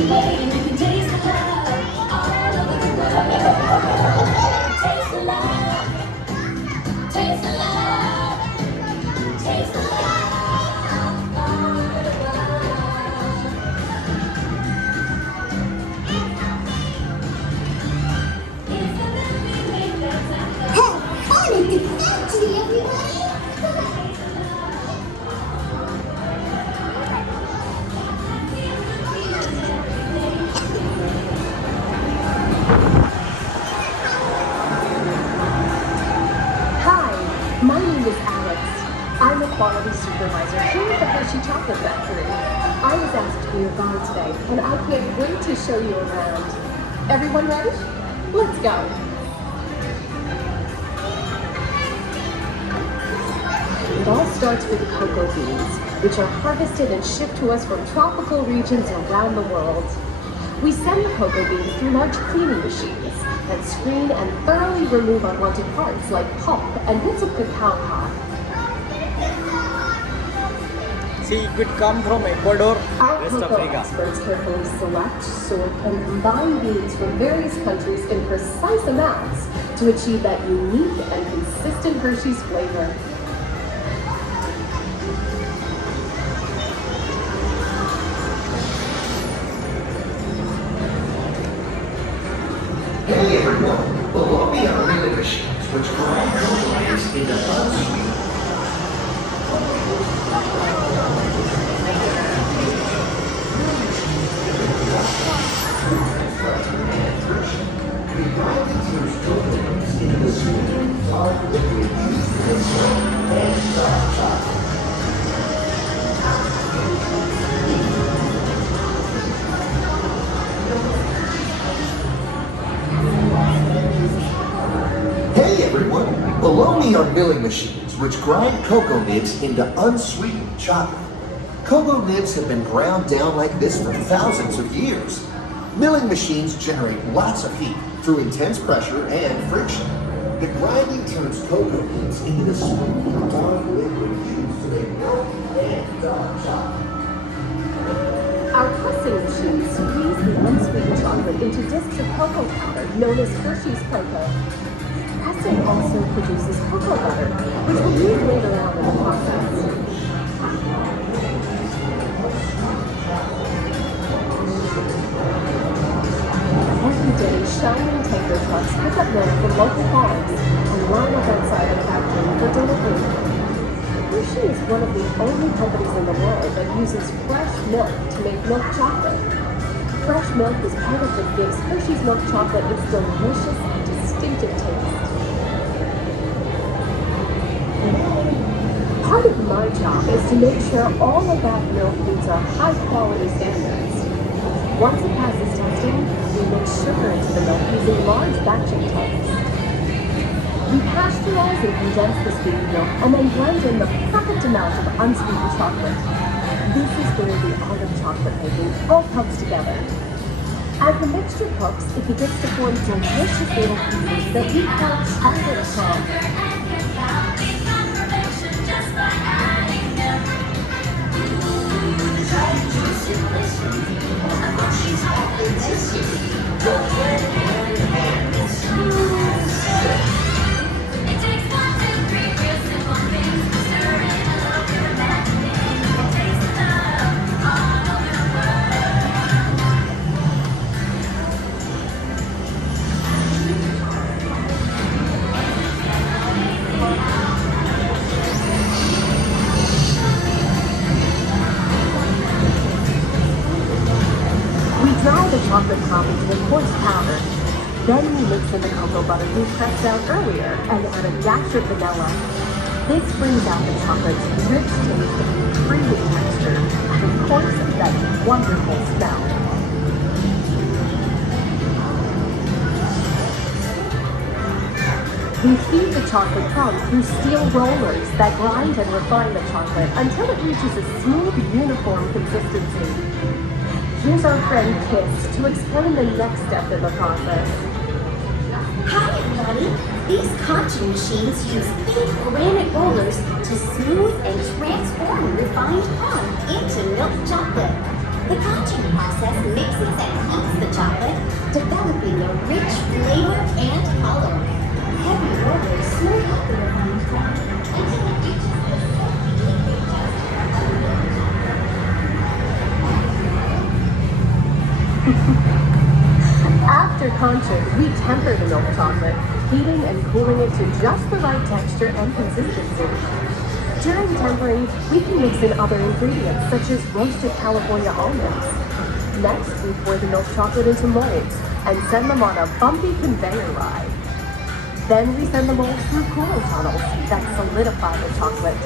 and you can taste the love all over the world. Taste the love, taste the love, taste the love all over the world. It's the movie make that's at the Hey, I like the factory, everybody! Hi, my name is Alex. I'm a quality supervisor here at the Hershey Chocolate Factory. I was asked to be your guide today, and I can't wait to show you around. Everyone ready? Let's go. It all starts with cocoa beans, which are harvested and shipped to us from tropical regions around the world. We send the cocoa beans through large cleaning machines that screen and thoroughly remove unwanted parts like pulp and bits of cacao pod. See, it could come from Ecuador, Our West cocoa Africa. experts carefully select, sort, and combine beans from various countries in precise amounts to achieve that unique and consistent Hershey's flavor. Hey everyone, below me are milling machines which grind cocoa into unsweet. We grind and turn cocoa beans into the sweet, hard liquid used in syrup and dark chocolate. Hey everyone! Below me are milling machines which grind cocoa nibs into unsweetened chocolate. Cocoa nibs have been ground down like this for thousands of years. Milling machines generate lots of heat through intense pressure and friction. The grinding turns cocoa nibs into the sweet, dark liquid used to make milk and dark chocolate. Our pressing machines squeeze the unsweetened chocolate into discs of cocoa powder known as Hershey's cocoa. Pressing also produces cocoa butter, which we'll use later on in the process. Every day, shining tanker trucks pick up milk from local farms and line up outside the factory for delivery. Hershey is one of the only companies in the world that uses fresh milk to make milk chocolate. Fresh milk is part of what gives Hershey's milk chocolate its delicious and distinctive taste. Part of my job is to make sure all of that milk meets our high quality standards. Once it passes testing, we mix sugar into the milk using large batching tanks. We pasteurize and condense the sweetened milk and then blend in the perfect amount of unsweetened chocolate. This is where the art of chocolate making all comes together. As the mixture cooks, it begins to form delicious little pieces that we call chocolate crumbs. Dry the chocolate crumbs into a coarse powder. Then we mix in the cocoa butter we pressed out earlier and add a dash of vanilla. This brings out the chocolate's rich taste and creamy texture, and of course, that wonderful smell. We feed the chocolate crumb through steel rollers that grind and refine the chocolate until it reaches a smooth, uniform consistency. Here's our friend Kiss to explain the next step in the process. Hi everybody! These concha machines use big granite rollers to smooth and transform refined crumb into milk chocolate. The conching process mixes and heats the chocolate, developing a rich flavor and color. Heavy rollers smooth out the refined crust until it reaches the After conching, we temper the milk chocolate, heating and cooling it to just the right texture and consistency. During tempering, we can mix in other ingredients such as roasted California almonds. Next, we pour the milk chocolate into molds and send them on a bumpy conveyor ride. Then we send the molds through cooling tunnels that solidify the chocolate.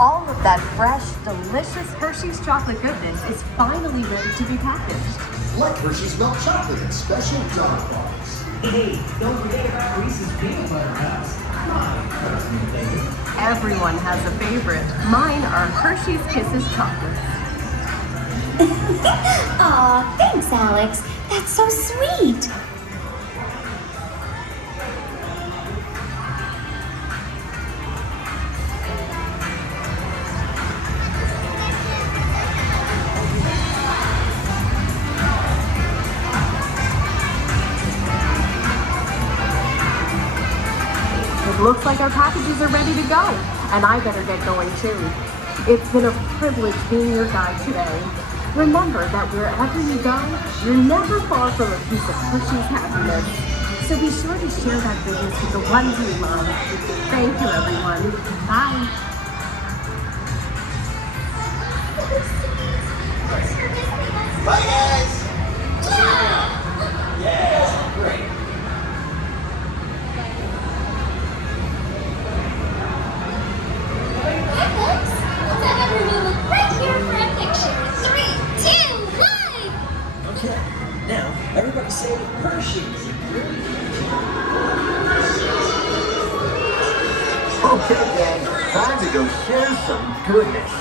All of that fresh, delicious Hershey's chocolate goodness is finally ready to be packaged. Like Hershey's milk chocolate and special donut bars. Hey, don't forget about Reese's peanut butter cups. My personal favorite. Everyone has a favorite. Mine are Hershey's Kisses chocolates. Aw, thanks, Alex. That's so sweet. It looks like our packages are ready to go, and I better get going too. It's been a privilege being your guide today. Remember that wherever you go, you're never far from a piece of Hershey's happiness. So be sure to share that goodness with the ones you love. Thank you, everyone. Bye. Bye, guys! Let's have everyone look right here for a picture. 3, 2, 1! Okay, now everybody say Hershey's. Okay, gang, time to go share some goodness.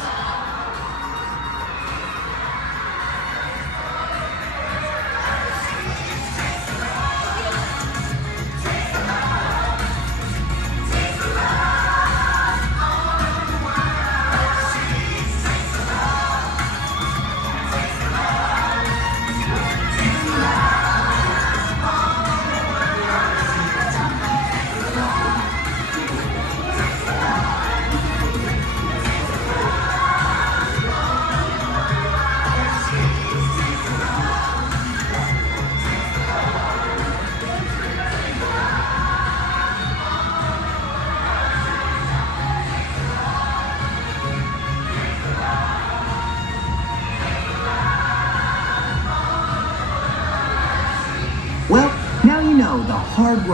Well, now you know the hard work.